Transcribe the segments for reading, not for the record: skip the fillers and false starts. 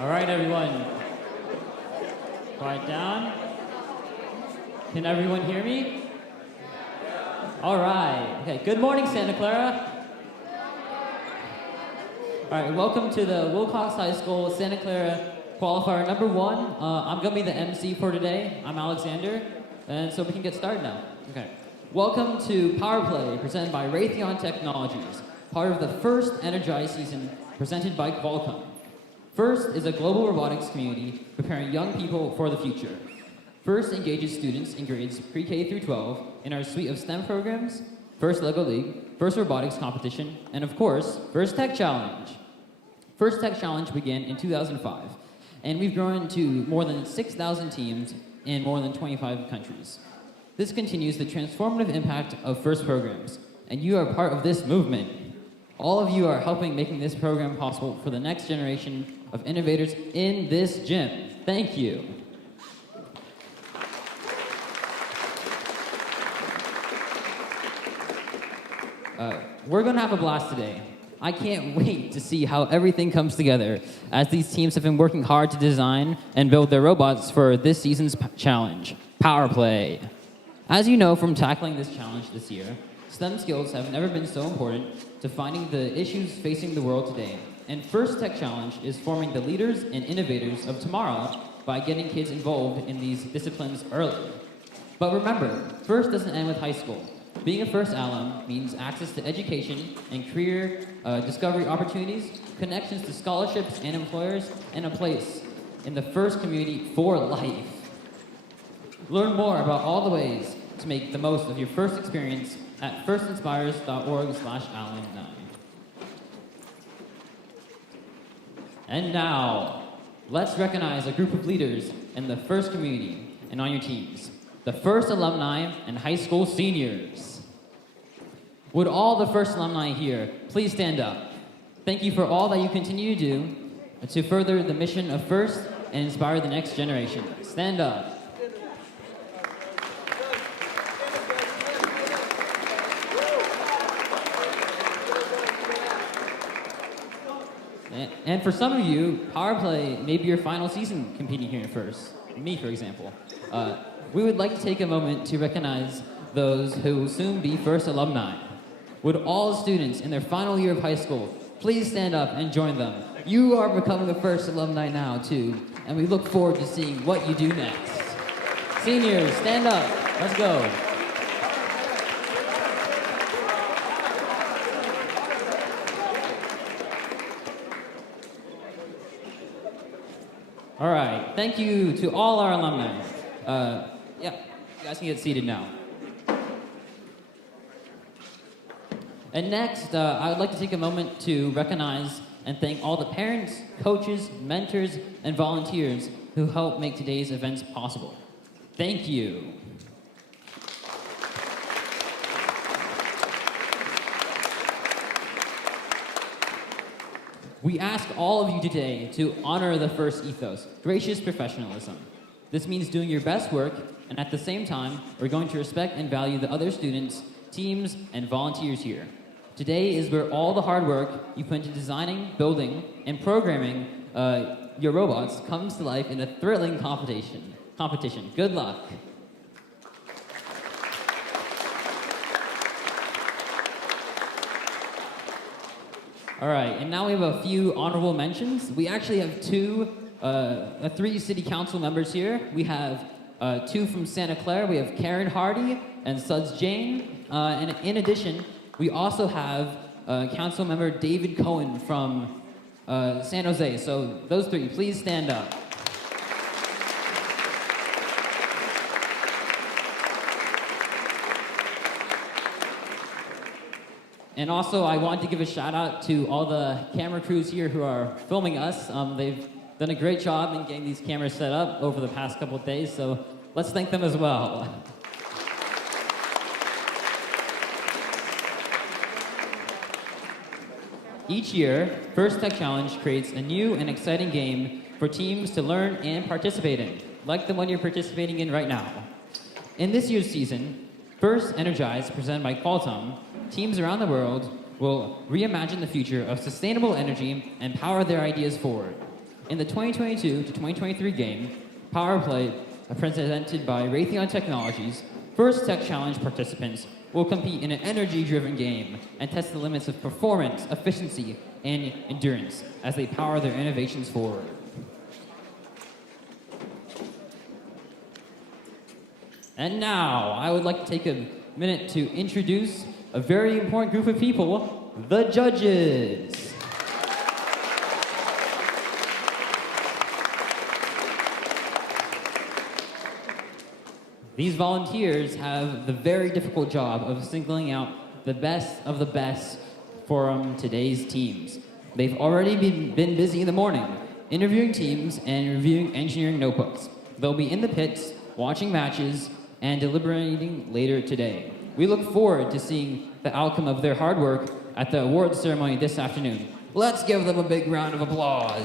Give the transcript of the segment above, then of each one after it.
All right, everyone. Quiet down. Can everyone hear me? All right. Okay. Good morning, Santa Clara. All right. Welcome to the Wilcox High School Santa Clara qualifier number 1. I'm gonna be the MC for today. I'm Alexander, and so we can get started now. Okay. Welcome to Power Play, presented by Raytheon Technologies, part of the first Energize season presented by Qualcomm. FIRST is a global robotics community preparing young people for the future. FIRST engages students in grades pre-K through 12 in our suite of STEM programs, FIRST LEGO League, FIRST Robotics Competition, and of course, FIRST Tech Challenge. FIRST Tech Challenge began in 2005, and we've grown to more than 6,000 teams in more than 25 countries. This continues the transformative impact of FIRST programs, and you are part of this movement. All of you are helping making this program possible for the next generation of innovators in this gym. Thank you. We're gonna have a blast today. I can't wait to see how everything comes together as these teams have been working hard to design and build their robots for this season's challenge, Power Play. As you know from tackling this challenge this year, STEM skills have never been so important to finding the issues facing the world today. And FIRST Tech Challenge is forming the leaders and innovators of tomorrow by getting kids involved in these disciplines early. But remember, FIRST doesn't end with high school. Being a FIRST alum means access to education and career discovery opportunities, connections to scholarships and employers, and a place in the FIRST community for life. Learn more about all the ways to make the most of your FIRST experience at firstinspires.org/alumni. And now, let's recognize a group of leaders in the FIRST community and on your teams, the FIRST alumni and high school seniors. Would all the FIRST alumni here please stand up? Thank you for all that you continue to do to further the mission of FIRST and inspire the next generation. Stand up. And for some of you, Power Play may be your final season competing here at FIRST. Me, for example. We would like to take a moment to recognize those who will soon be FIRST alumni. Would all students in their final year of high school please stand up and join them? You are becoming a FIRST alumni now, too, and we look forward to seeing what you do next. Seniors, stand up. Let's go. All right, thank you to all our alumni. Yeah, you guys can get seated now. And next, I would like to take a moment to recognize and thank all the parents, coaches, mentors, and volunteers who help make today's events possible. Thank you. We ask all of you today to honor the FIRST ethos, gracious professionalism. This means doing your best work, and at the same time, we're going to respect and value the other students, teams, and volunteers here. Today is where all the hard work you put into designing, building, and programming your robots comes to life in a thrilling competition. Good luck. All right, and now we have a few honorable mentions. We actually have 3 city council members here. We have 2 from Santa Clara. We have Karen Hardy and Suds Jane. And in addition, we also have council member David Cohen from San Jose. So those 3, please stand up. And also, I want to give a shout out to all the camera crews here who are filming us. They've done a great job in getting these cameras set up over the past couple of days, so let's thank them as well. Each year, FIRST Tech Challenge creates a new and exciting game for teams to learn and participate in, like the one you're participating in right now. In this year's season, FIRST Energize, presented by Qualcomm, teams around the world will reimagine the future of sustainable energy and power their ideas forward. In the 2022 to 2023 game, Power Play, presented by Raytheon Technologies, First Tech Challenge participants will compete in an energy-driven game and test the limits of performance, efficiency, and endurance as they power their innovations forward. And now, I would like to take a minute to introduce a very important group of people, the judges. These volunteers have the very difficult job of singling out the best of the best from today's teams. They've already been busy in the morning, interviewing teams and reviewing engineering notebooks. They'll be in the pits, watching matches, and deliberating later today. We look forward to seeing the outcome of their hard work at the awards ceremony this afternoon. Let's give them a big round of applause.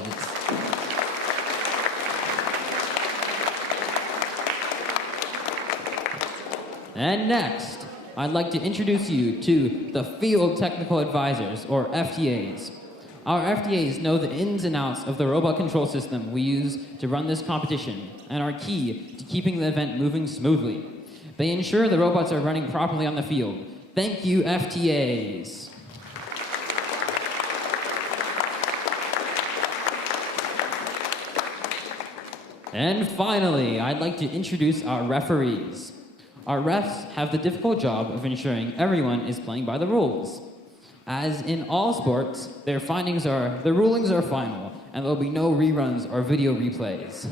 And next, I'd like to introduce you to the Field Technical Advisors, or FTAs. Our FTAs know the ins and outs of the robot control system we use to run this competition and are key to keeping the event moving smoothly. They ensure the robots are running properly on the field. Thank you, FTAs. And finally, I'd like to introduce our referees. Our refs have the difficult job of ensuring everyone is playing by the rules. As in all sports, the rulings are final, and there will be no reruns or video replays.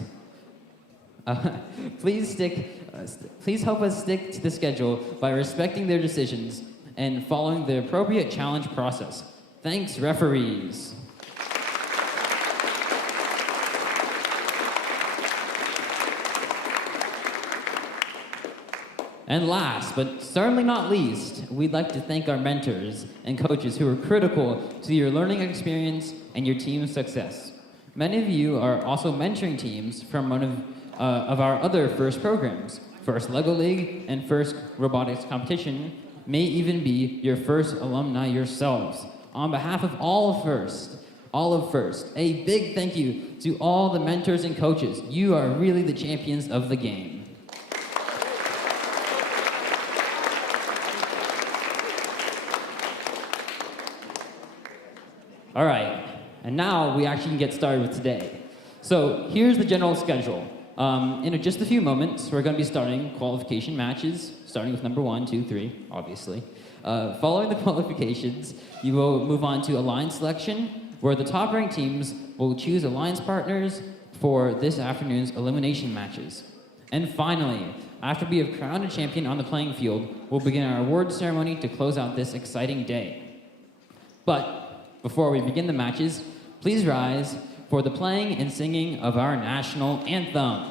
Please help us stick to the schedule by respecting their decisions and following the appropriate challenge process. Thanks, referees. And last, but certainly not least, we'd like to thank our mentors and coaches who are critical to your learning experience and your team's success. Many of you are also mentoring teams from one of our other FIRST programs. FIRST LEGO League and FIRST Robotics Competition may even be your FIRST alumni yourselves. On behalf of all of FIRST, a big thank you to all the mentors and coaches. You are really the champions of the game. All right, and now we actually can get started with today. So here's the general schedule. In just a few moments, we're going to be starting qualification matches, starting with number 1, 2, 3, obviously. Following the qualifications, you will move on to alliance selection, where the top-ranked teams will choose alliance partners for this afternoon's elimination matches. And finally, after we have crowned a champion on the playing field, we'll begin our award ceremony to close out this exciting day. But before we begin the matches, please rise for the playing and singing of our national anthem.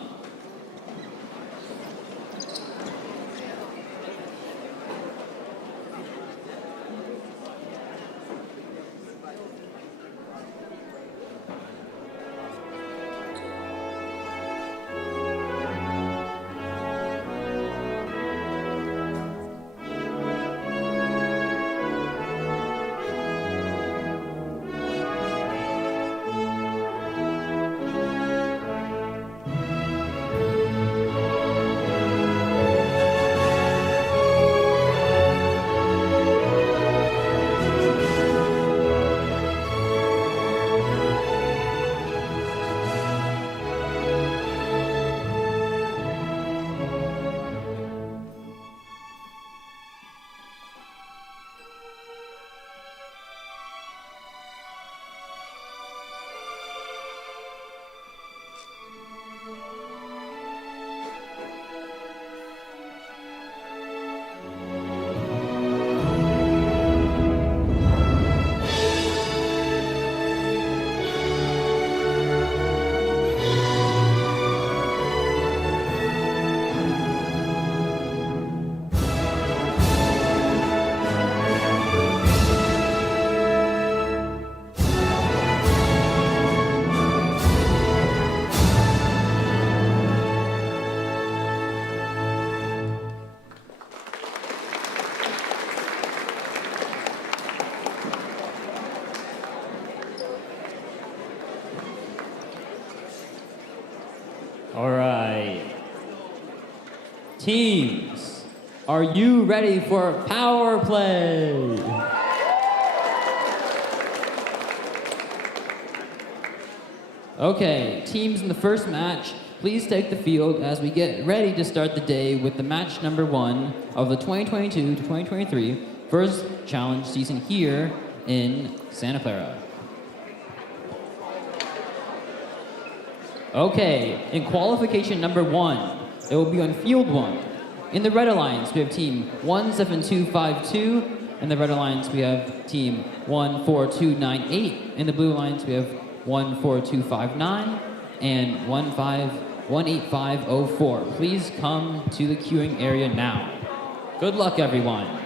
All right. Teams, are you ready for power play? Okay, teams in the first match, please take the field as we get ready to start the day with the match number 1 of the 2022 to 2023 first challenge season here in Santa Clara. Okay, in qualification number 1, it will be on field 1. In the Red Alliance, we have team 17252. In the Red Alliance, we have team 14298. In the Blue Alliance, we have 14259 and 18504. Please come to the queuing area now. Good luck, everyone.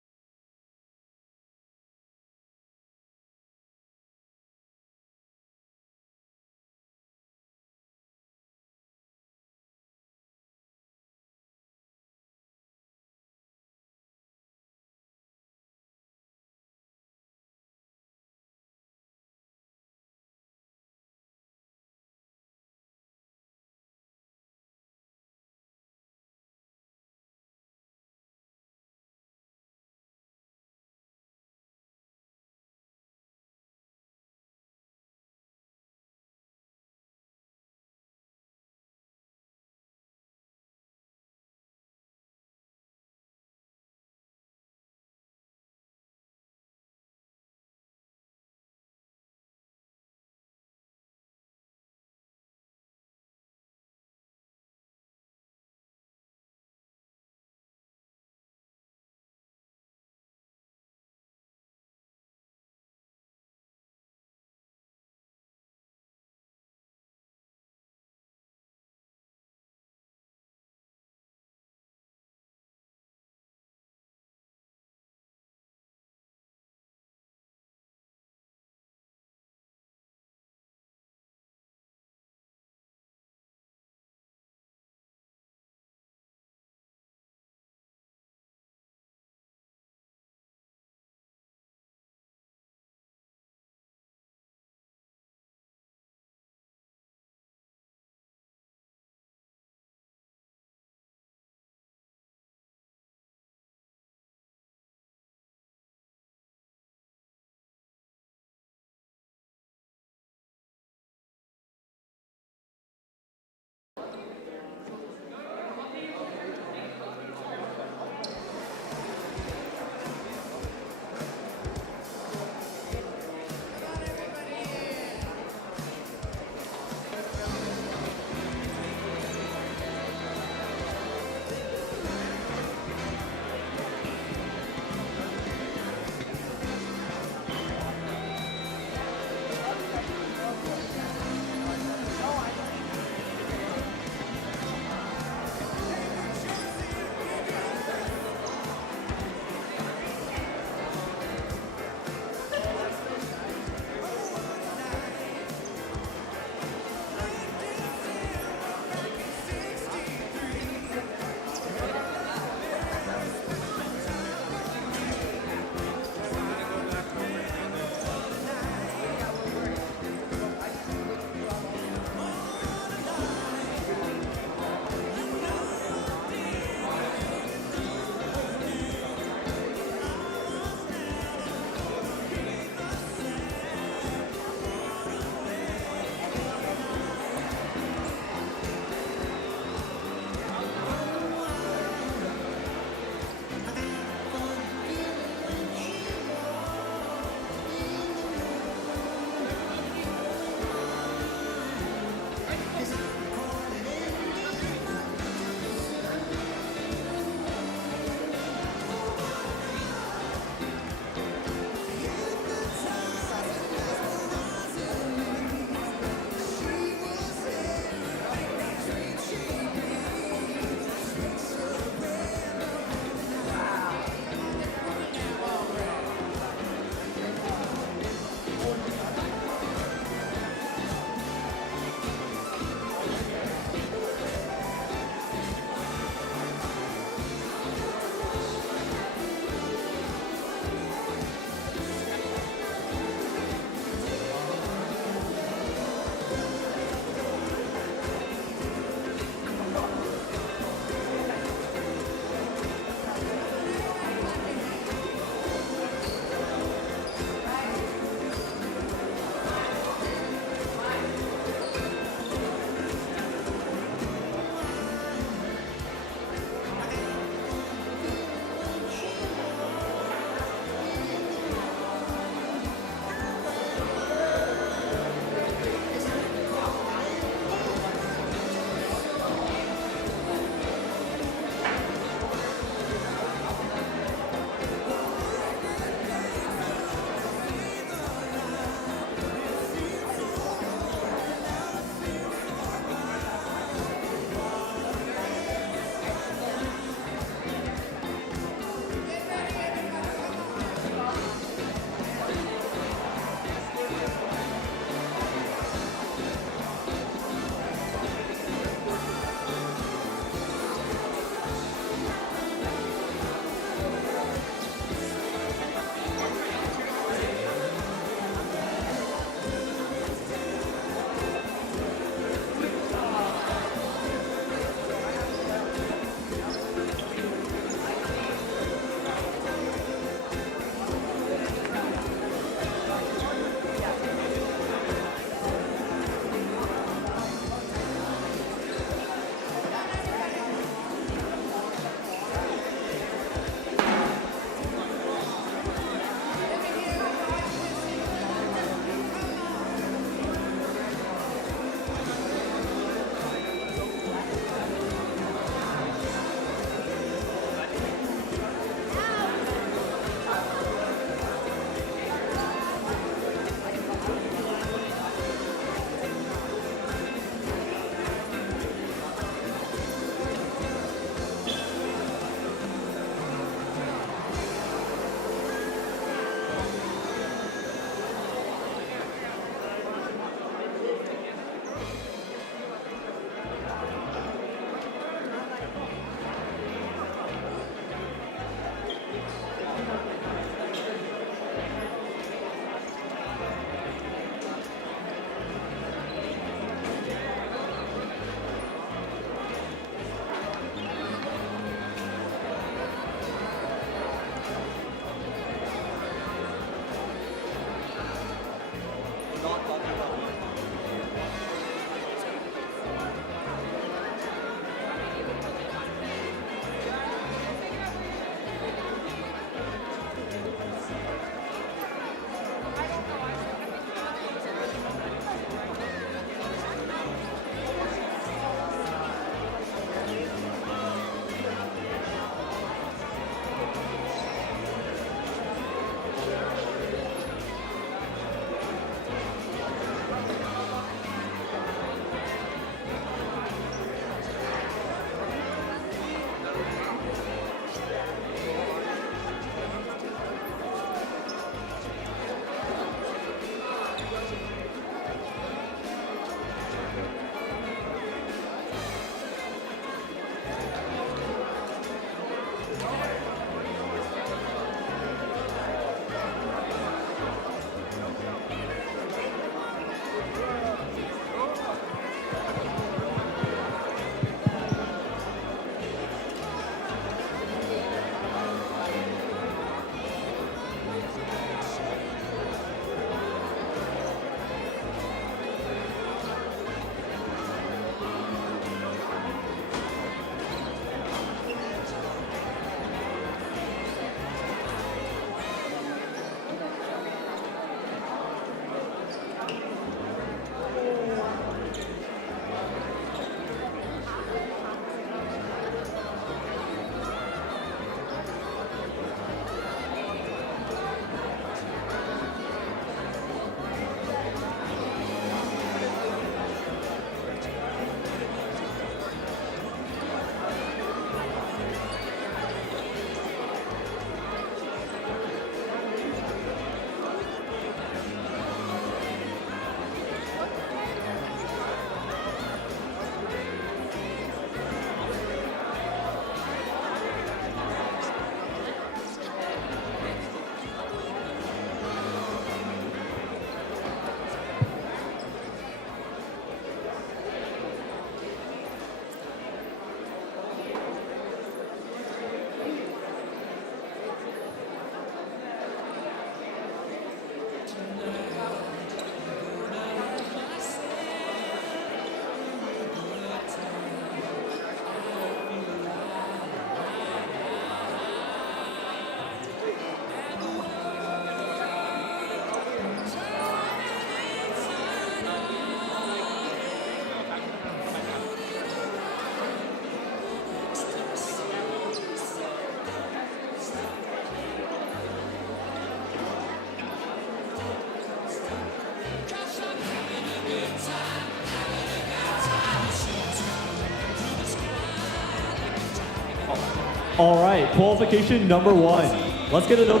All right, qualification number 1. Let's get it up.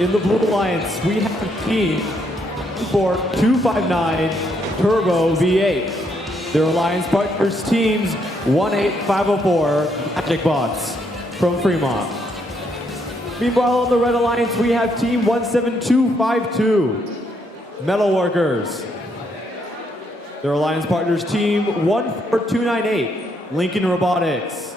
In the Blue Alliance, we have team 4259 Turbo V8. Their Alliance partners teams 18504 Magic Bots from Fremont. Meanwhile, on the Red Alliance, we have team 17252 Metalworkers. Their Alliance partners team 14298 Lincoln Robotics.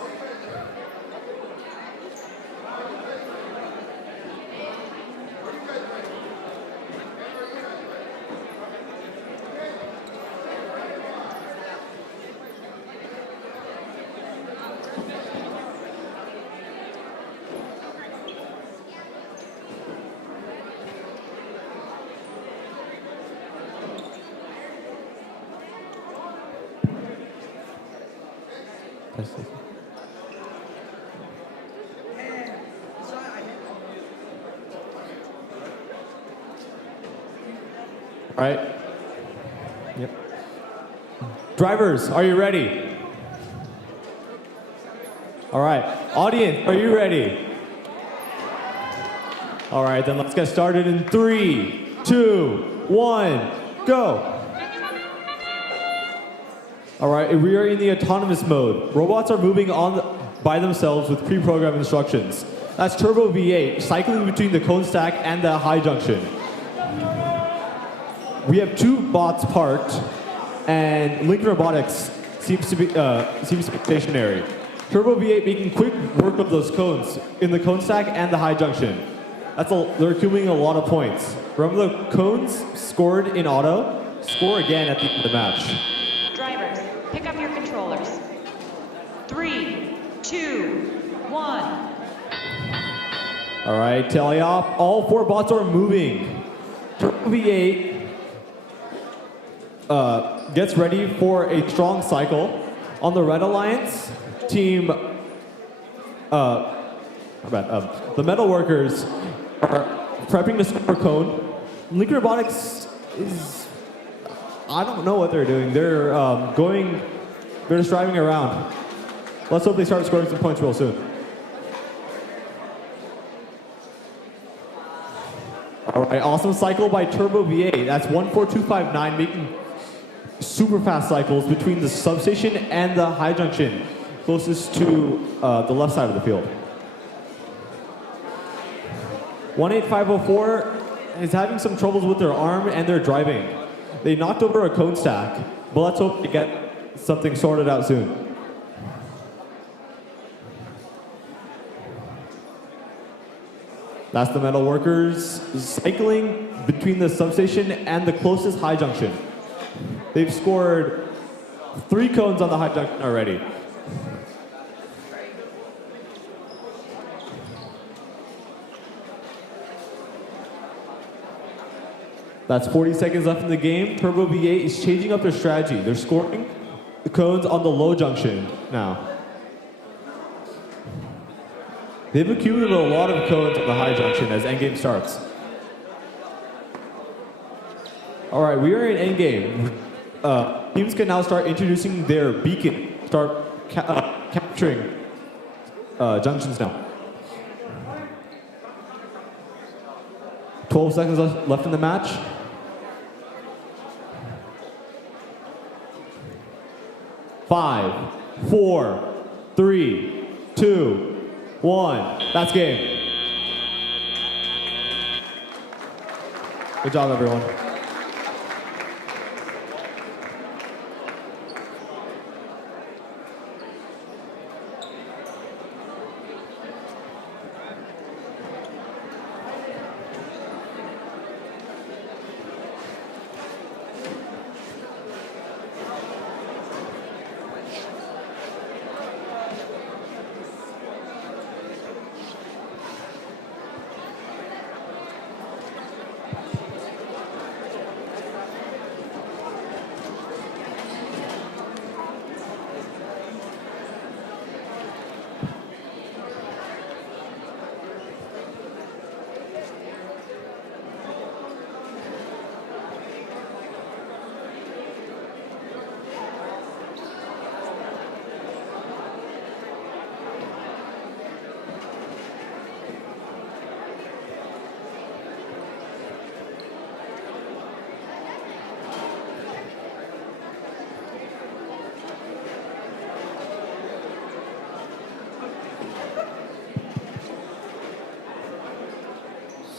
All right. Yep. Drivers, are you ready? All right. Audience, are you ready? All right, then let's get started in 3, 2, 1, go. All right, we are in the autonomous mode. Robots are moving on by themselves with pre-programmed instructions. That's Turbo V8, cycling between the cone stack and the high junction. We have 2 bots parked, and Lincoln Robotics seems to be stationary. Turbo V8 making quick work of those cones in the cone stack and the high junction. They're accumulating a lot of points. Remember, the cones scored in auto score again at the end of the match. Drivers, pick up your controllers. 3, 2, 1. All right, tally off. All 4 bots are moving. Turbo V8 gets ready for a strong cycle. On the Red Alliance, team, the Metalworkers are prepping to score cone. Lincoln Robotics is, I don't know what they're doing. They're just driving around. Let's hope they start scoring some points real soon. All right, awesome cycle by Turbo V8. That's 14259 making super fast cycles between the substation and the high junction, closest to the left side of the field. 18504 is having some troubles with their arm and their driving. They knocked over a cone stack, but let's hope to get something sorted out soon. That's the Metalworkers cycling between the substation and the closest high junction. They've scored 3 cones on the high junction already. That's 40 seconds left in the game. Turbo V8 is changing up their strategy. They're scoring the cones on the low junction now. They've accumulated a lot of cones on the high junction as endgame starts. All right, we are in endgame. Teams can now start introducing their beacon, start capturing junctions now. 12 seconds left in the match. 5, 4, 3, 2, 1. That's game. Good job, everyone.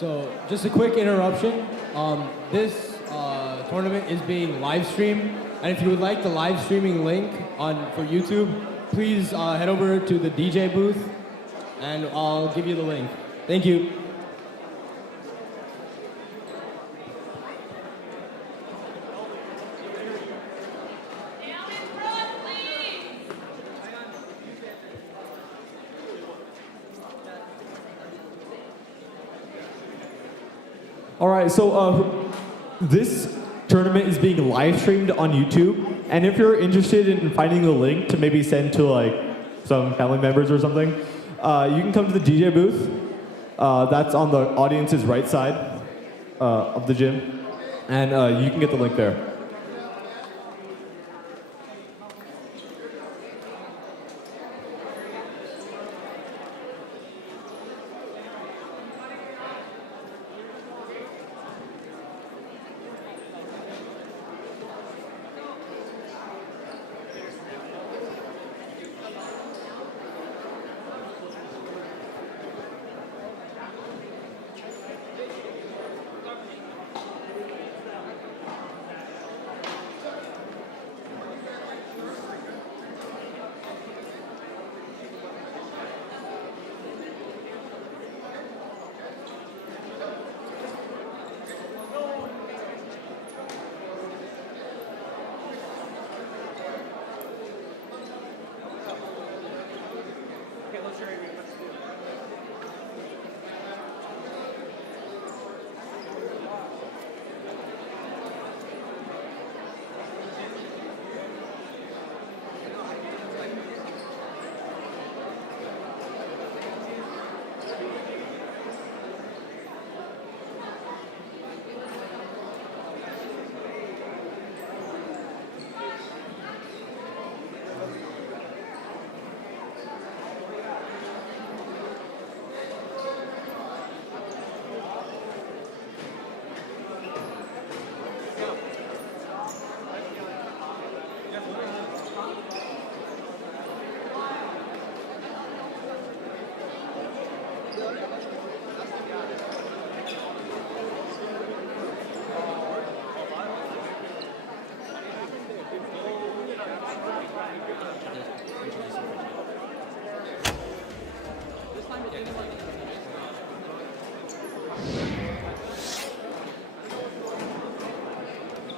So, just a quick interruption. This tournament is being live streamed, and if you would like the live streaming link for YouTube, please head over to the DJ booth, and I'll give you the link. Thank you. All right, so this tournament is being live streamed on YouTube, and if you're interested in finding the link to maybe send to like some family members or something, you can come to the DJ booth. That's on the audience's right side of the gym, and you can get the link there.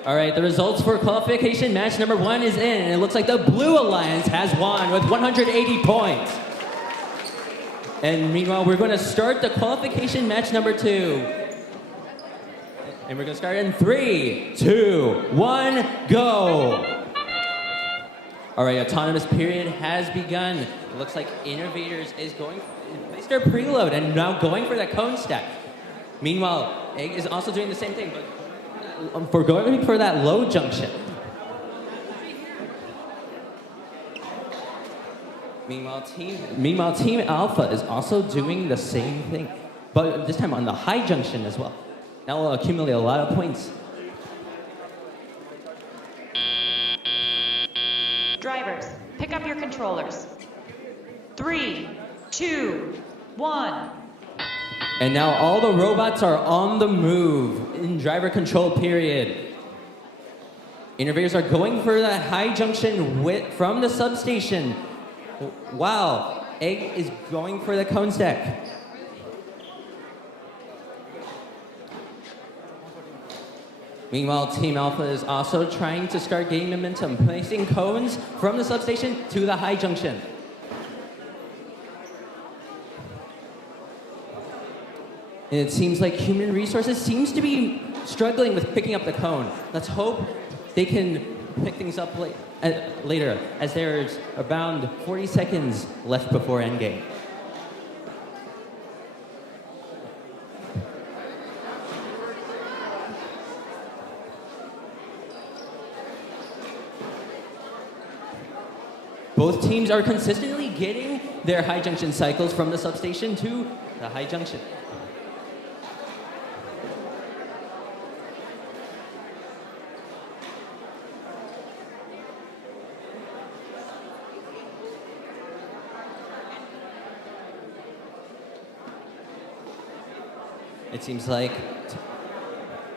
All right, the results for qualification match number 1 is in, and it looks like the Blue Alliance has won with 180 points. And meanwhile, we're going to start the qualification match number 2. And we're going to start in 3, 2, 1, go! All right, autonomous period has begun. It looks like Innovators is going, placed their preload and now going for that cone stack. Meanwhile, Egg is also doing the same thing, but for going for that low junction. Meanwhile, Team Alpha is also doing the same thing, but this time on the high junction as well. That will accumulate a lot of points. Drivers, pick up your controllers. 3, 2, 1. And now all the robots are on the move in driver control period. Innovators are going for that high junction from the substation. Wow, Egg is going for the cone stack. Meanwhile, Team Alpha is also trying to start gaining momentum, placing cones from the substation to the high junction. And it seems like Human Resources seems to be struggling with picking up the cone. Let's hope they can pick things up later, as there's around 40 seconds left before endgame. Both teams are consistently getting their high junction cycles from the substation to the high junction. It seems like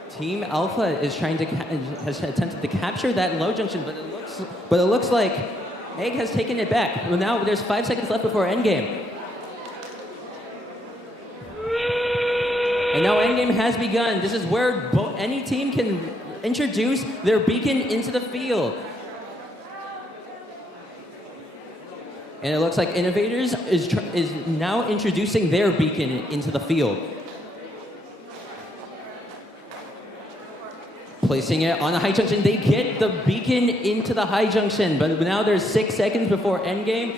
Team Alpha is trying to has attempted to capture that low junction, but it looks like Egg has taken it back. Well, now there's 5 seconds left before endgame. And now endgame has begun. This is where any team can introduce their beacon into the field. And it looks like Innovators is now introducing their beacon into the field. Placing it on the high junction. They get the beacon into the high junction, but now there's 6 seconds before endgame.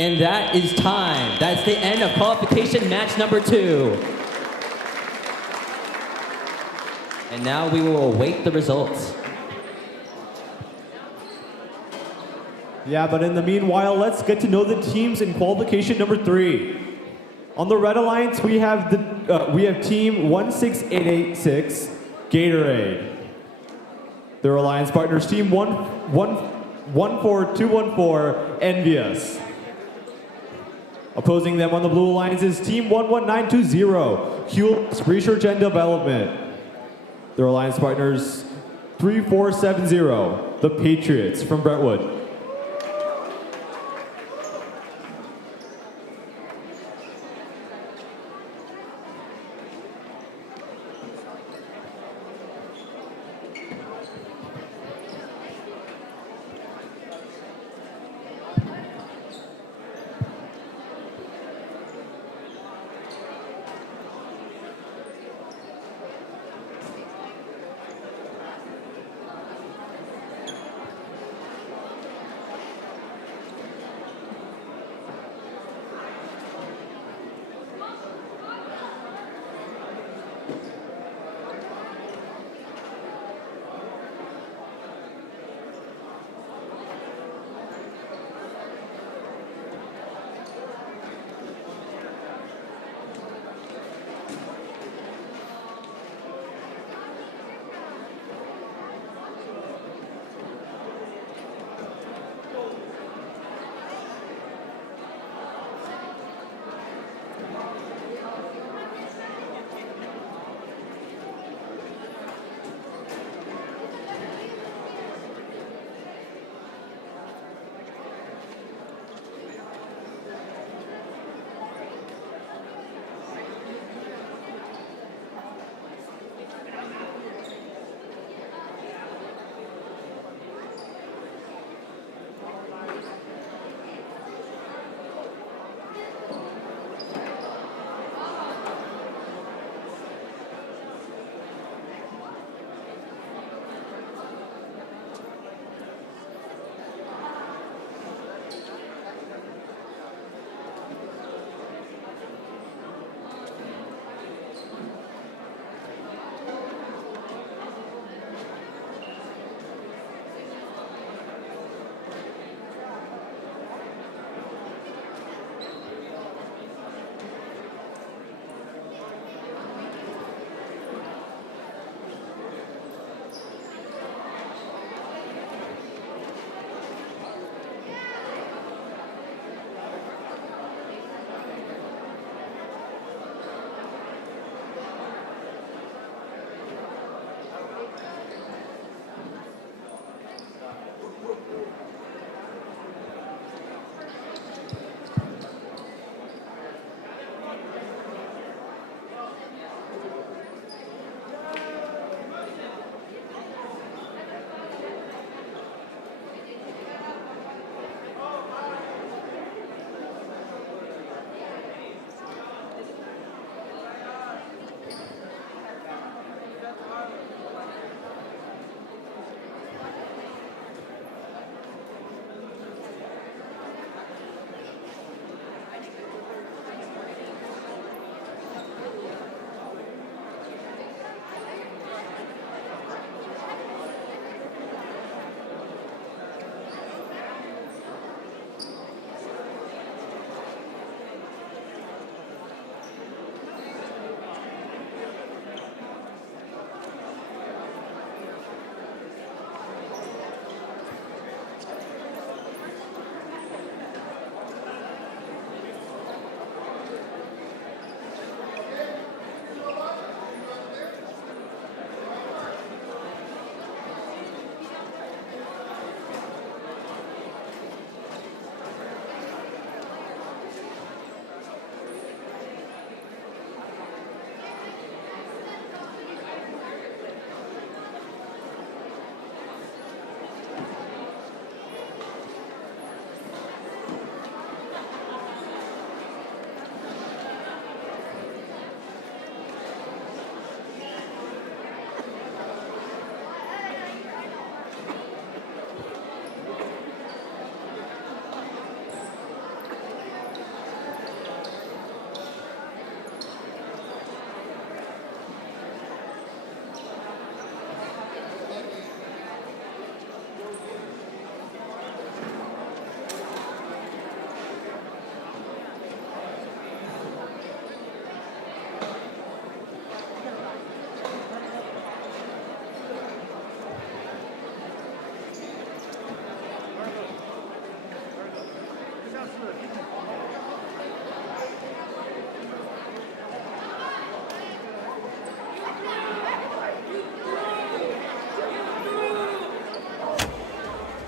And that is time. That's the end of qualification match number 2. And now we will await the results. Yeah, but in the meanwhile, let's get to know the teams in qualification number 3. On the Red Alliance, we have team 16886, Gatorade. Their alliance partners, team 14214, Envious. Opposing them on the Blue Alliance is team 11920, Huel Research and Development. Their alliance partners, 3470, the Patriots from Brentwood.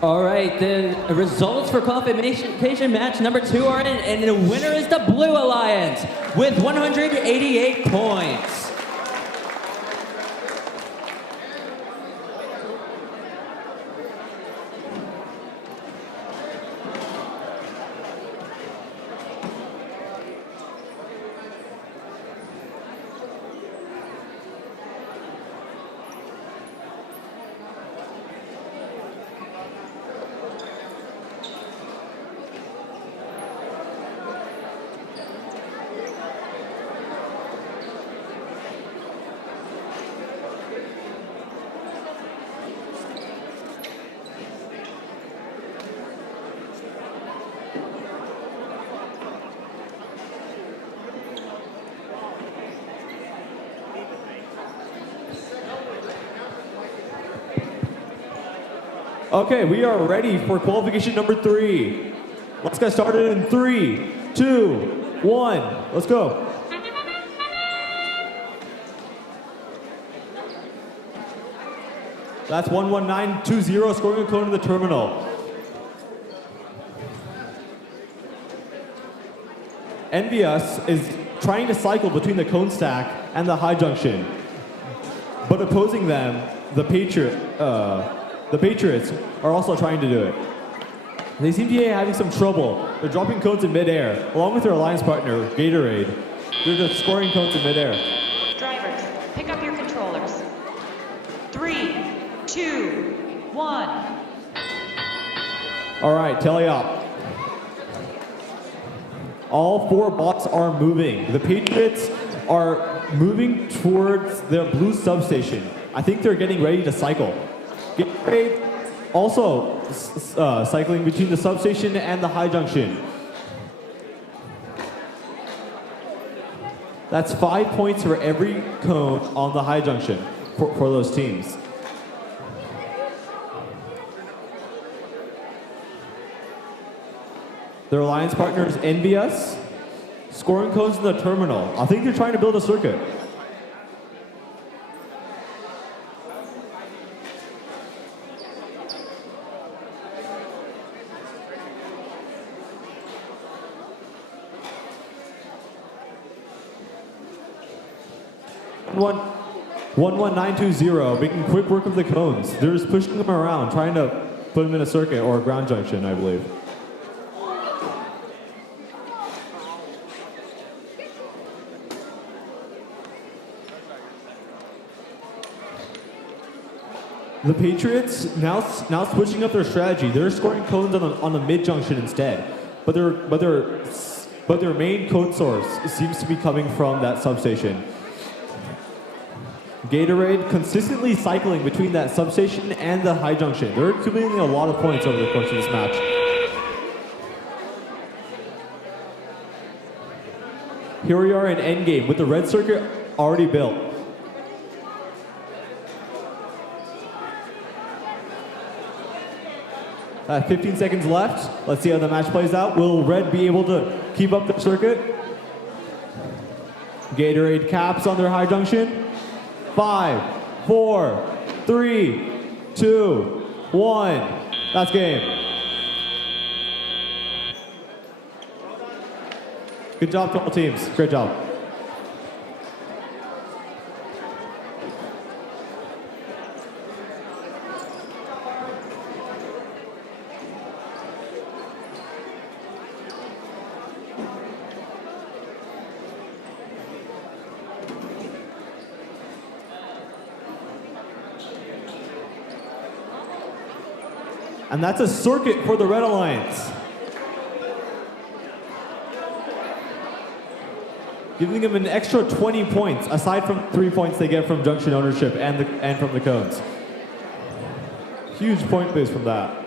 All right, the results for qualification match number 2 are in, and the winner is the Blue Alliance with 188 points. Okay, we are ready for qualification number 3. Let's get started in 3, 2, 1. Let's go. That's 11920 scoring a cone in the terminal. Envious is trying to cycle between the cone stack and the high junction. But opposing them, the Patriots are also trying to do it. They seem to be having some trouble. They're dropping cones in midair, along with their alliance partner, Gatorade. They're just scoring cones in midair. Drivers, pick up your controllers. 3, 2, 1. All right, tally up. All 4 bots are moving. The Patriots are moving towards their blue substation. I think they're getting ready to cycle. Gatorade also cycling between the substation and the high junction. That's 5 points for every cone on the high junction for those teams. Their alliance partner is Envious, scoring cones in the terminal. I think they're trying to build a circuit. One 11920, making quick work of the cones. They're just pushing them around, trying to put them in a circuit or a ground junction, I believe. The Patriots now switching up their strategy. They're scoring cones on the mid junction instead, but their main cone source seems to be coming from that substation. Gatorade consistently cycling between that substation and the high junction. They're accumulating a lot of points over the course of this match. Here we are in endgame with the red circuit already built. 15 seconds left. Let's see how the match plays out. Will red be able to keep up the circuit? Gatorade caps on their high junction. 5, 4, 3, 2, 1. That's game. Good job to all teams. Great job. And that's a circuit for the Red Alliance. Giving them an extra 20 points, aside from 3 points they get from junction ownership and from the cones. Huge point boost from that.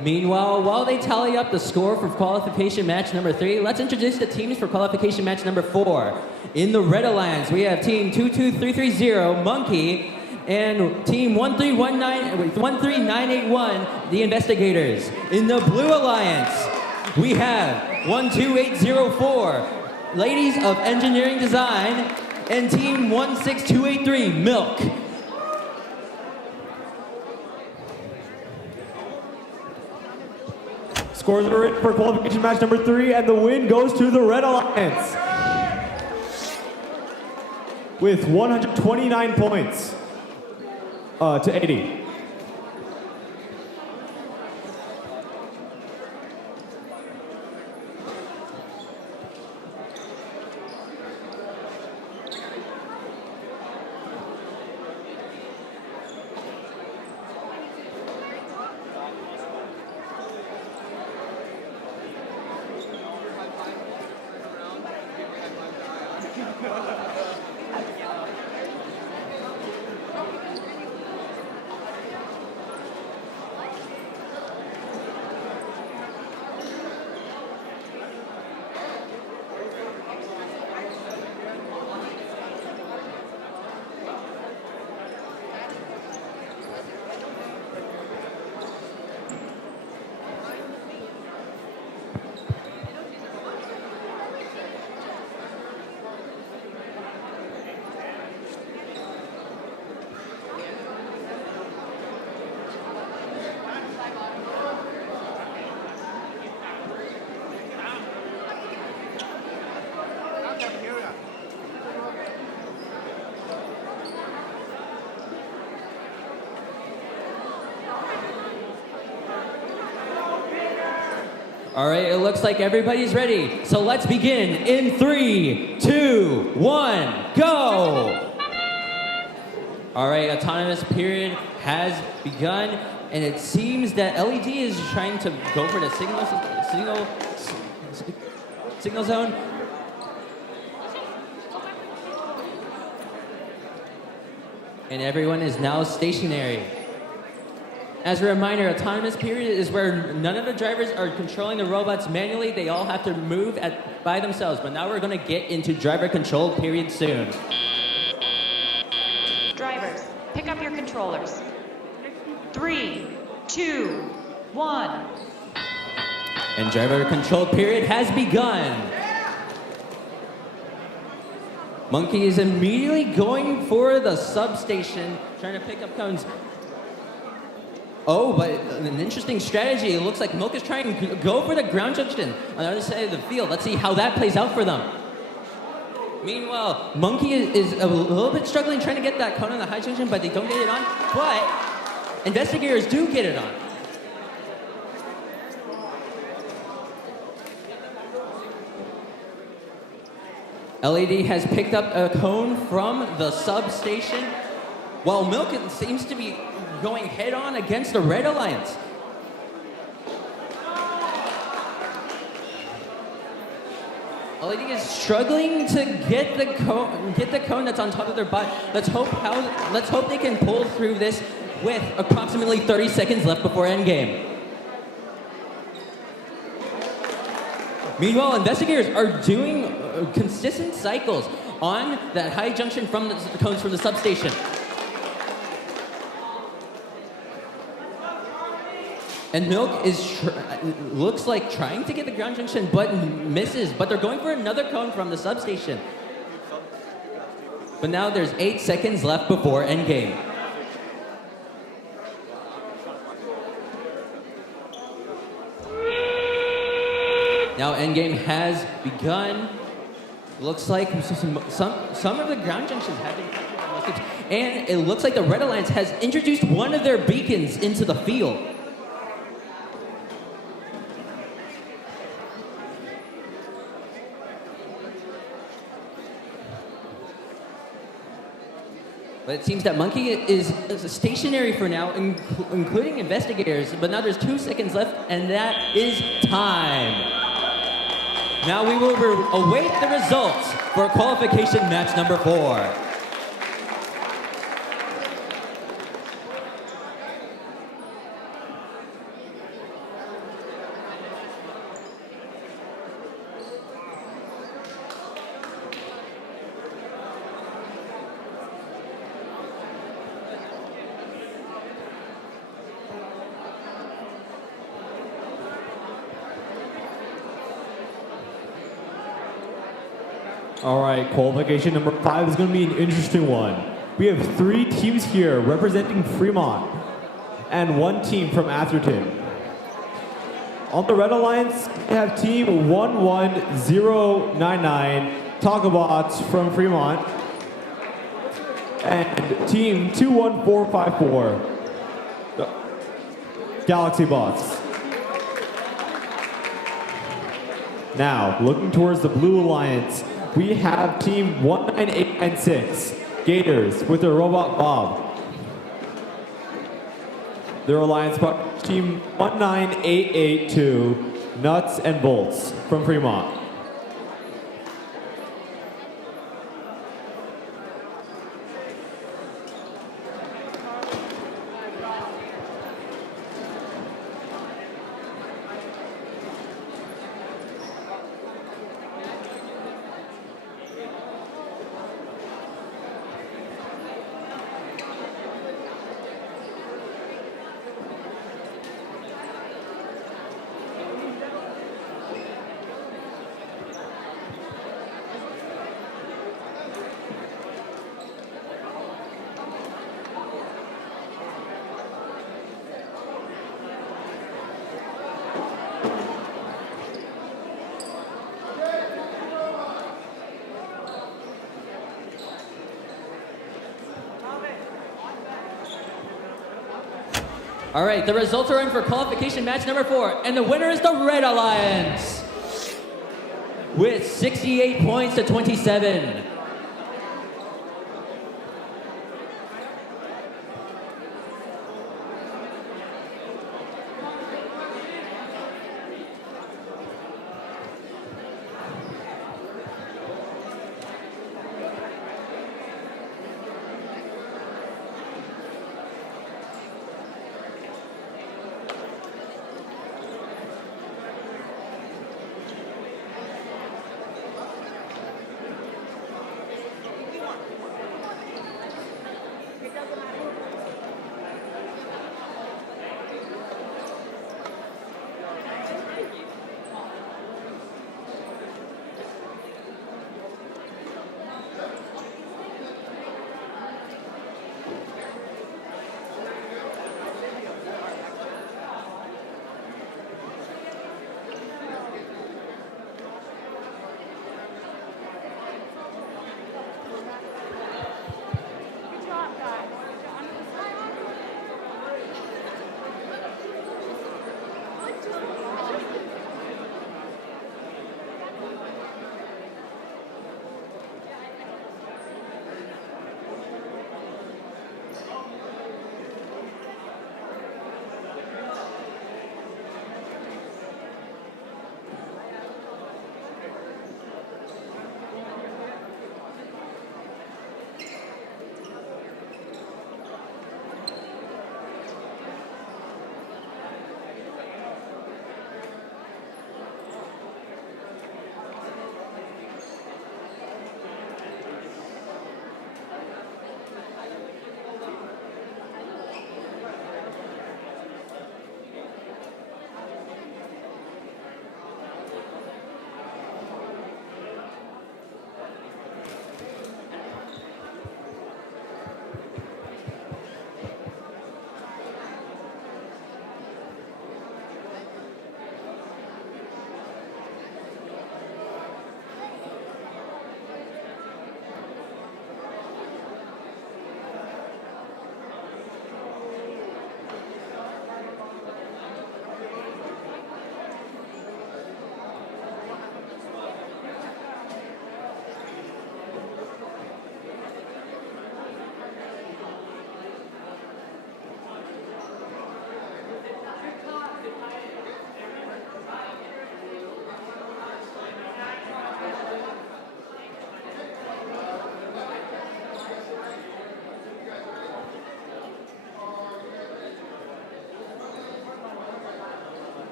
Meanwhile, while they tally up the score for qualification match number 3, let's introduce the teams for qualification match number 4. In the Red Alliance, we have team 22330, Monkey, and team 13981, the Investigators. In the Blue Alliance, we have 12804, Ladies of Engineering Design, and team 16283, Milk. Scores are in for qualification match number 3, and the win goes to the Red Alliance with 129 points to 80. All right, it looks like everybody's ready. So let's begin in 3, 2, 1, go! All right, autonomous period has begun, and it seems that LED is trying to go for the signal zone. And everyone is now stationary. As a reminder, autonomous period is where none of the drivers are controlling the robots manually. They all have to move by themselves. But now we're going to get into driver-controlled period soon. Drivers, pick up your controllers. 3, 2, 1. And driver-controlled period has begun. Monkey is immediately going for the substation, trying to pick up cones. Oh, but an interesting strategy. It looks like Milk is trying to go for the ground junction on the other side of the field. Let's see how that plays out for them. Meanwhile, Monkey is a little bit struggling trying to get that cone on the high junction, but they don't get it on. But Investigators do get it on. LED has picked up a cone from the substation, while Milk seems to be going head-on against the Red Alliance. LED is struggling to get the cone that's on top of their butt. Let's hope they can pull through this with approximately 30 seconds left before endgame. Meanwhile, Investigators are doing consistent cycles on that high junction from the cones from the substation. And Milk looks like trying to get the ground junction, but misses. But they're going for another cone from the substation. But now there's 8 seconds left before endgame. Now endgame has begun. Looks like some of the ground junctions have been captured, and it looks like the Red Alliance has introduced one of their beacons into the field. But it seems that Monkey is stationary for now, including Investigators. But now there's 2 seconds left, and that is time. Now we will await the results for qualification match number 4. All right, qualification number 5 is going to be an interesting one. We have 3 teams here representing Fremont and 1 team from Atherton. On the Red Alliance, we have team 11099, Talkabots from Fremont, and team 21454, Galaxy Bots. Now, looking towards the Blue Alliance, we have team 19896, Gators, with their robot Bob. Their alliance partner, team 19882, Nuts and Bolts from Fremont. All right, the results are in for qualification match number 4, and the winner is the Red Alliance with 68 points to 27.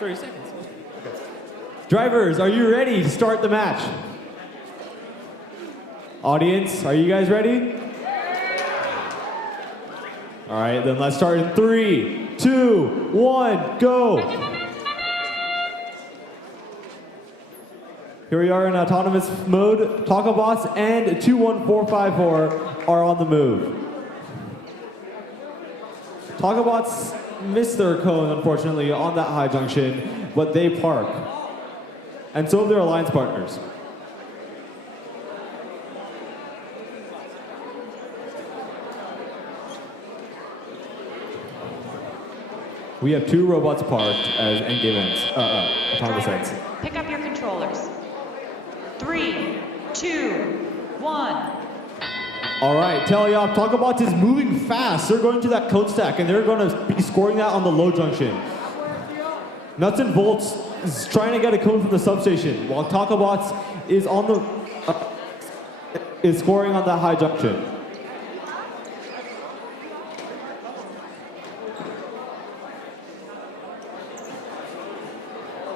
30 seconds. Okay. Drivers, are you ready to start the match? Audience, are you guys ready? All right, then let's start in 3, 2, 1, go. Here we are in autonomous mode. Talkabots and 21454 are on the move. Talkabots missed their cone, unfortunately, on that high junction, but they park. And so have their alliance partners. We have 2 robots parked as endgame ends, autonomous ends. Pick up your controllers. 3, 2, 1. All right, Teleop, Talkabots is moving fast. They're going to that code stack, and they're going to be scoring that on the low junction. Nuts and Bolts is trying to get a code from the substation, while Talkabots is on the is scoring on that high junction.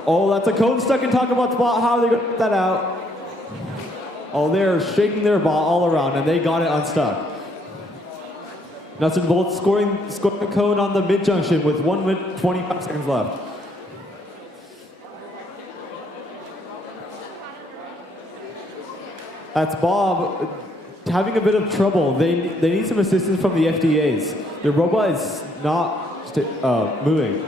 Oh, that's a code stuck in Talkabot's bot. How are they going to get that out? Oh, they're shaking their bot all around, and they got it unstuck. Nuts and Bolts scoring the code on the mid junction with 1 minute 25 seconds left. That's Bob having a bit of trouble. They need some assistance from the FDAs. Their robot is not moving.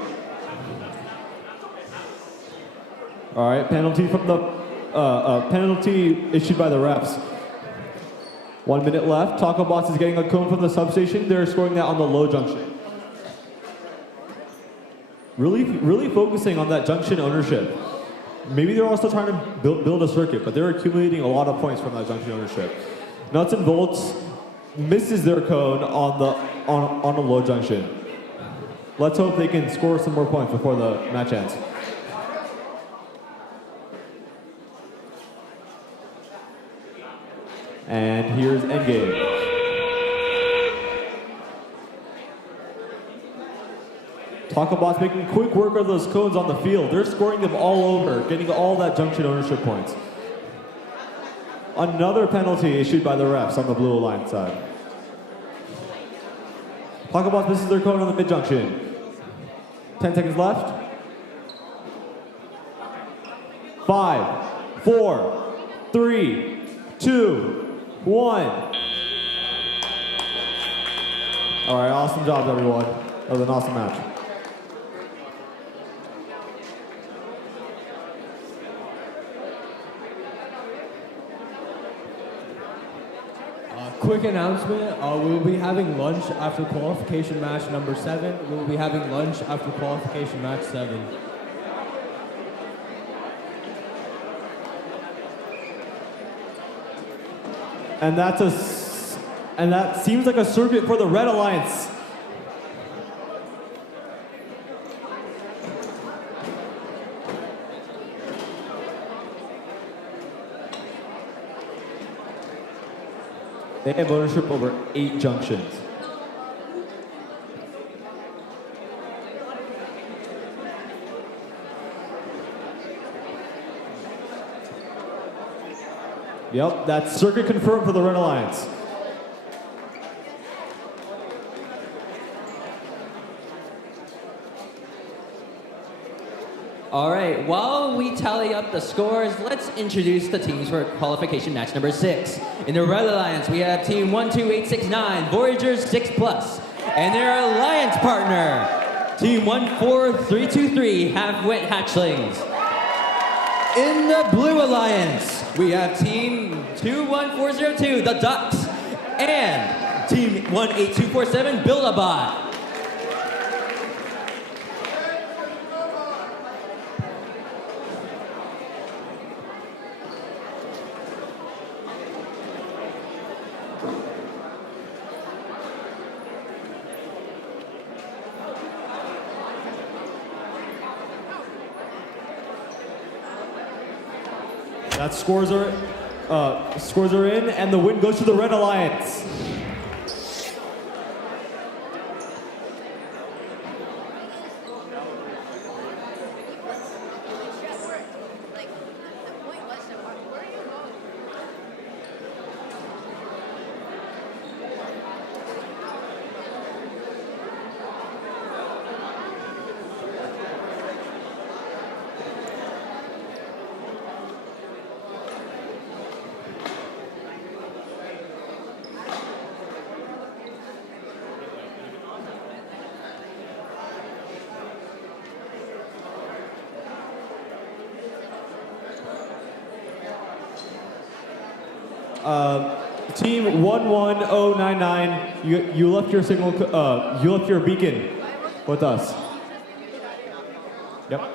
All right, penalty from the penalty issued by the refs. 1 minute left. Talkabots is getting a cone from the substation. They're scoring that on the low junction. Really focusing on that junction ownership. Maybe they're also trying to build a circuit, but they're accumulating a lot of points from that junction ownership. Nuts and Bolts misses their cone on a low junction. Let's hope they can score some more points before the match ends. And here's endgame. Talkabots making quick work of those cones on the field. They're scoring them all over, getting all that junction ownership points. Another penalty issued by the refs on the blue line side. Talkabots misses their cone on the mid junction. 10 seconds left. 5, 4, 3, 2, 1. All right, awesome job, everyone. That was an awesome match. Quick announcement, we will be having lunch after qualification match number 7. We will be having lunch after qualification match 7. And that seems like a circuit for the Red Alliance. They have ownership over 8 junctions. Yep, that's circuit confirmed for the Red Alliance. All right, while we tally up the scores, let's introduce the teams for qualification match number 6. In the Red Alliance, we have team 12869, Voyagers 6+, and their alliance partner, team 14323, Half-Wit Hatchlings. In the Blue Alliance, we have team 21402, the Ducks, and team 18247, Build-A-Bot. That scores are in, and the win goes to the Red Alliance. Team 11099, you left your signal. You left your beacon with us. Yep.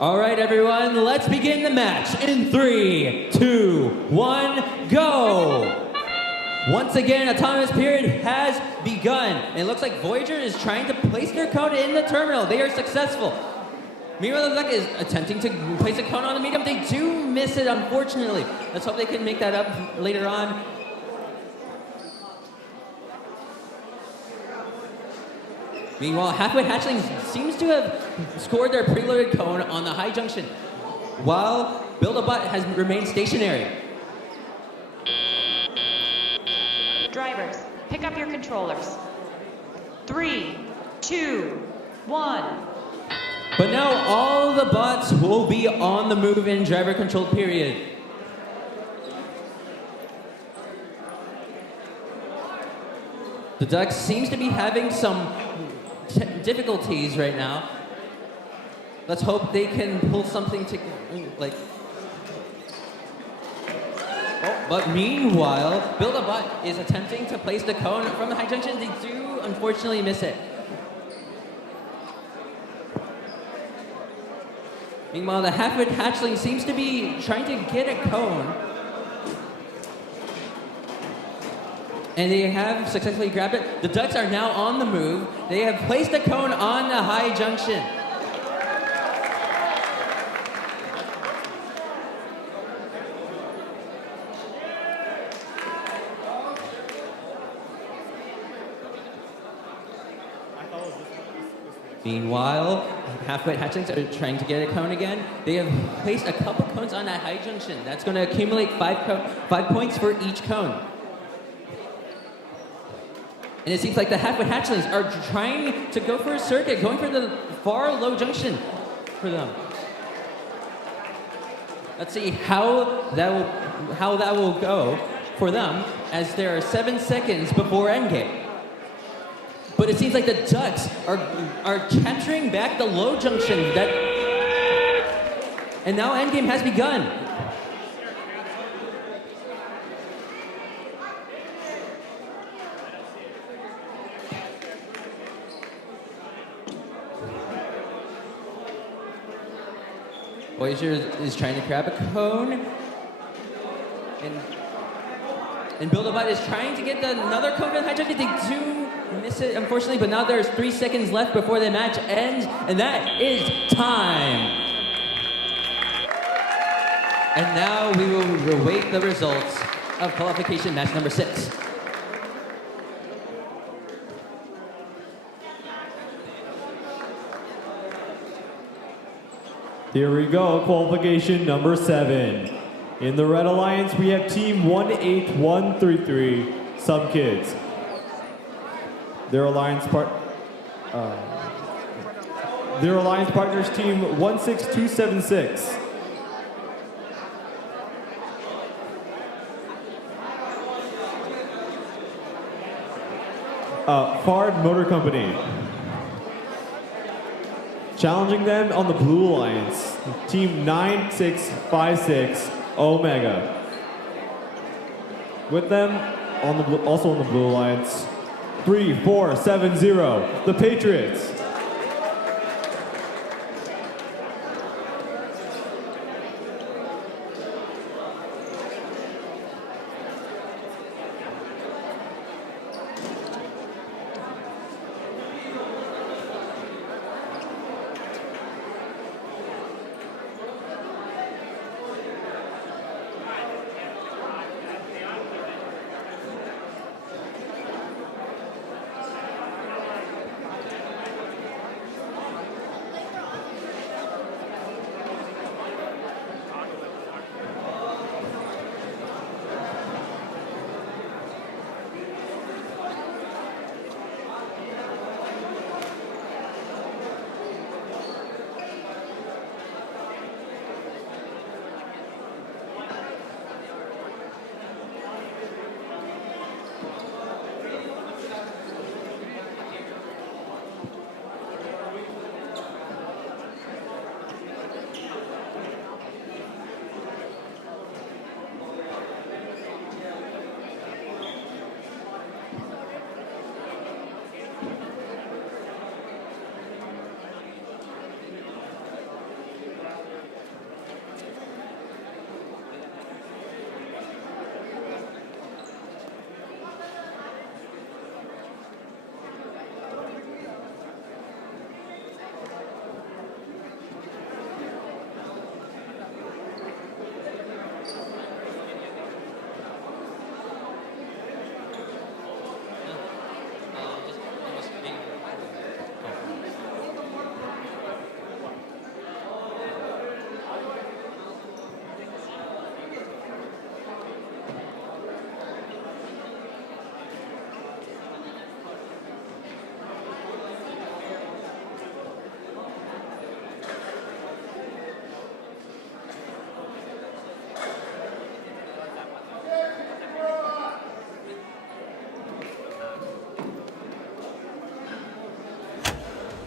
All right, everyone, let's begin the match in 3, 2, 1, go! Once again, autonomous period has begun. And it looks like Voyager is trying to place their cone in the terminal. They are successful. Meanwhile, the Duck is attempting to place a cone on the medium. They do miss it, unfortunately. Let's hope they can make that up later on. Meanwhile, Halfway Hatchling seems to have scored their preloaded cone on the high junction, while Build-A-Bot has remained stationary. Drivers, pick up your controllers. 3, 2, 1. But now all the bots will be on the move in driver-controlled period. The Duck seems to be having some difficulties right now. Let's hope they can pull something to, like... Oh, but meanwhile, Build-A-Bot is attempting to place the cone from the high junction. They do unfortunately miss it. Meanwhile, the half-wit hatchling seems to be trying to get a cone. And they have successfully grabbed it. The Ducks are now on the move. They have placed a cone on the high junction. Meanwhile, half-wit hatchlings are trying to get a cone again. They have placed a couple cones on that high junction. That's going to accumulate 5 points for each cone. And it seems like the half-wit hatchlings are trying to go for a circuit, going for the far low junction for them. Let's see how that will go for them, as there are 7 seconds before endgame. But it seems like the Ducks are capturing back the low junction. And now endgame has begun. Voyager is trying to grab a cone. And Build-A-Bot is trying to get another cone for the high junction. They do miss it, unfortunately, but now there's 3 seconds left before the match ends, and that is time. And now we will await the results of qualification match number 6. Here we go, qualification number 7. In the Red Alliance, we have Team 18133, Some Kids. Their alliance partners, Team 16276. Fard Motor Company. Challenging them on the Blue Alliance, Team 9656, Omega. With them, also on the Blue Alliance, 3470, the Patriots.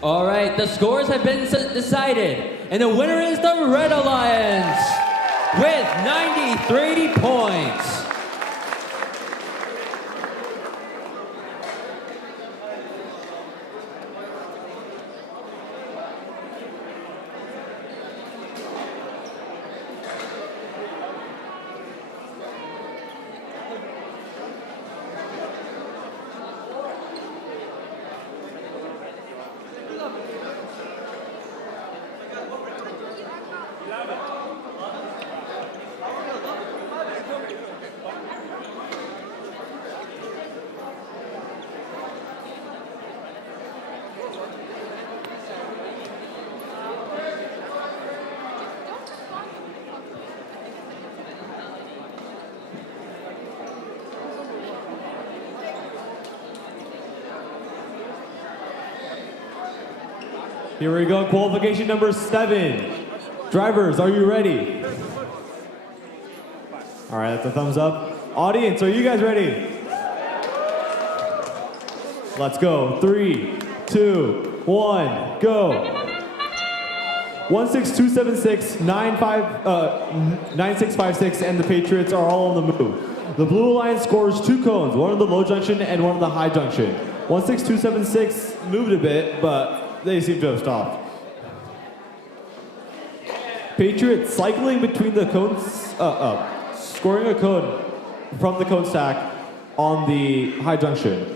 All right, the scores have been decided, and the winner is the Red Alliance with 93 points. Here we go, qualification number 7. Drivers, are you ready? All right, that's a thumbs up. Audience, are you guys ready? Let's go. 3, 2, 1, go. 16276, 9656, and the Patriots are all on the move. The Blue Alliance scores 2 cones, one on the low junction and one on the high junction. 16276 moved a bit, but they seem to have stopped. Patriots cycling between the cones, scoring a cone from the cone stack on the high junction.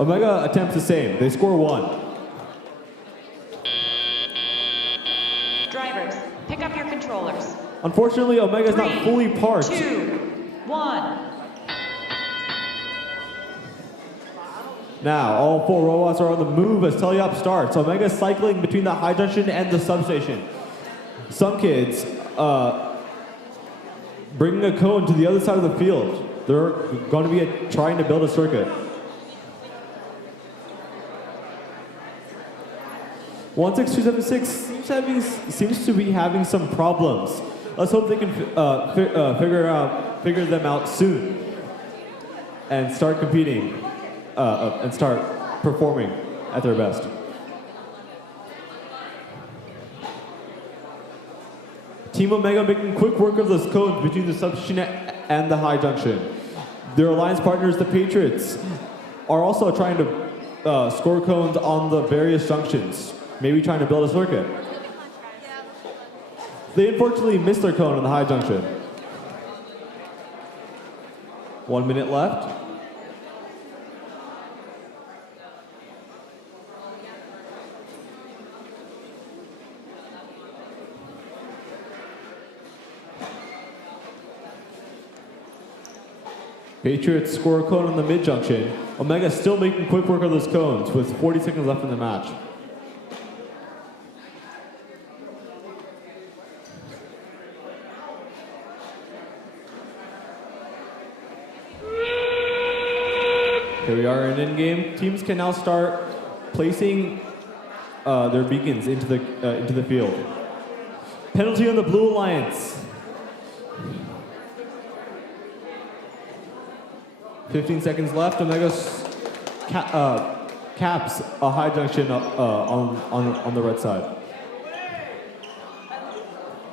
Omega attempts the same. They score 1. Drivers, pick up your controllers. Unfortunately, Omega is not 3, fully parked. 2, 1. Now, all 4 robots are on the move as Teleop starts. Omega is cycling between the high junction and the substation. Some kids bringing a cone to the other side of the field. They're going to be trying to build a circuit. 16276 seems to be having some problems. Let's hope they can figure them out soon and start competing and start performing at their best. Team Omega making quick work of those cones between the substation and the high junction. Their alliance partners, the Patriots, are also trying to score cones on the various junctions, maybe trying to build a circuit. They unfortunately missed their cone on the high junction. 1 minute left. Patriots score a cone on the mid-junction. Omega still making quick work of those cones with 40 seconds left in the match. Here we are in in-game. Teams can now start placing their beacons into the field. Penalty on the Blue Alliance. 15 seconds left. Omega caps a high junction on the red side.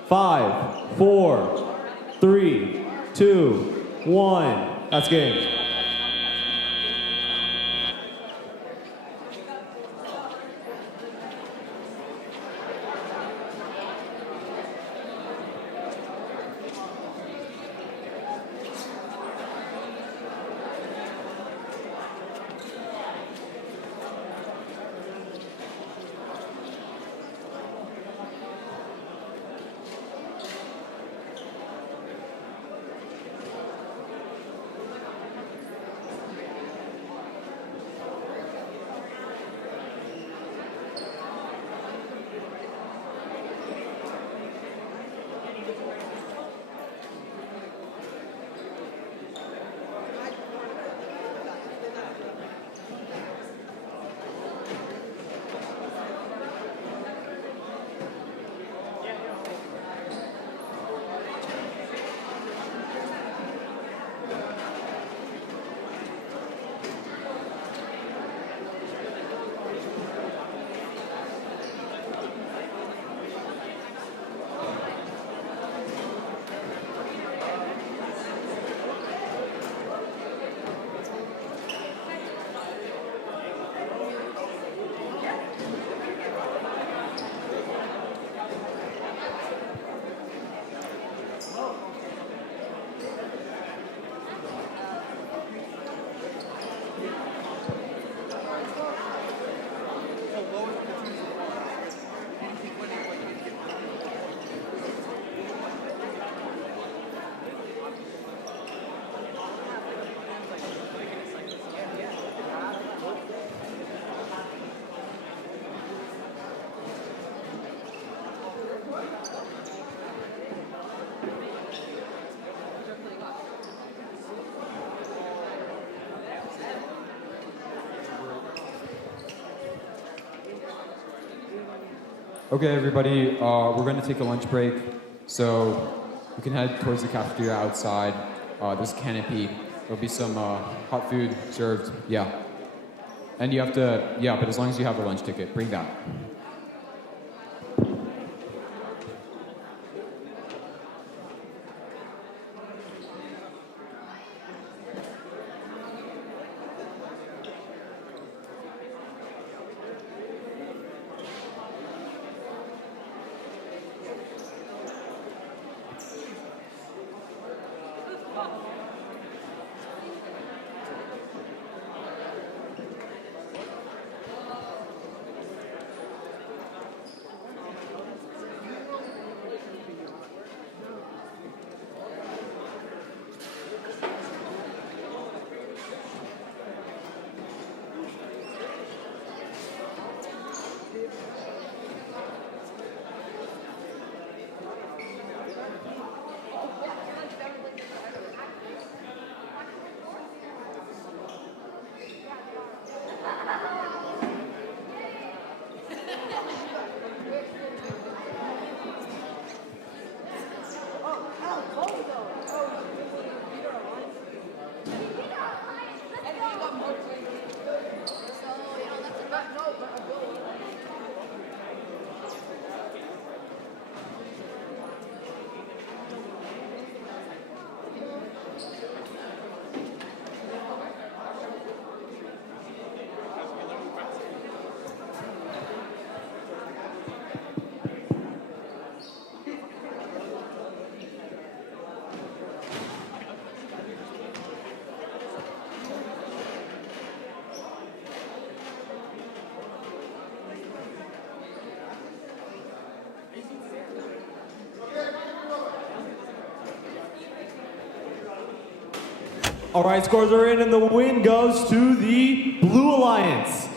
5, 4, 3, 2, 1. That's game. Okay, everybody, we're going to take a lunch break, so you can head towards the cafeteria outside. This canopy. There'll be some hot food served. Yeah. And you have to, yeah, but as long as you have a lunch ticket, bring that. All right, scores are in, and the win goes to the Blue Alliance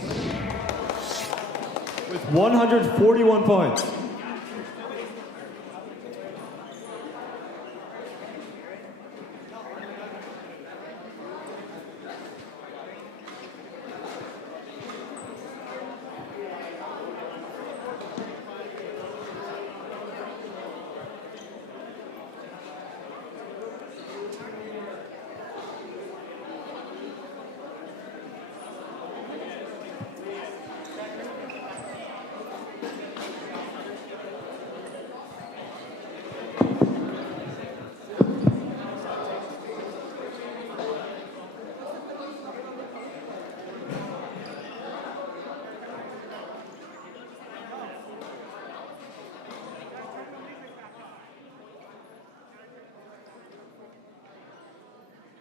with 141 points.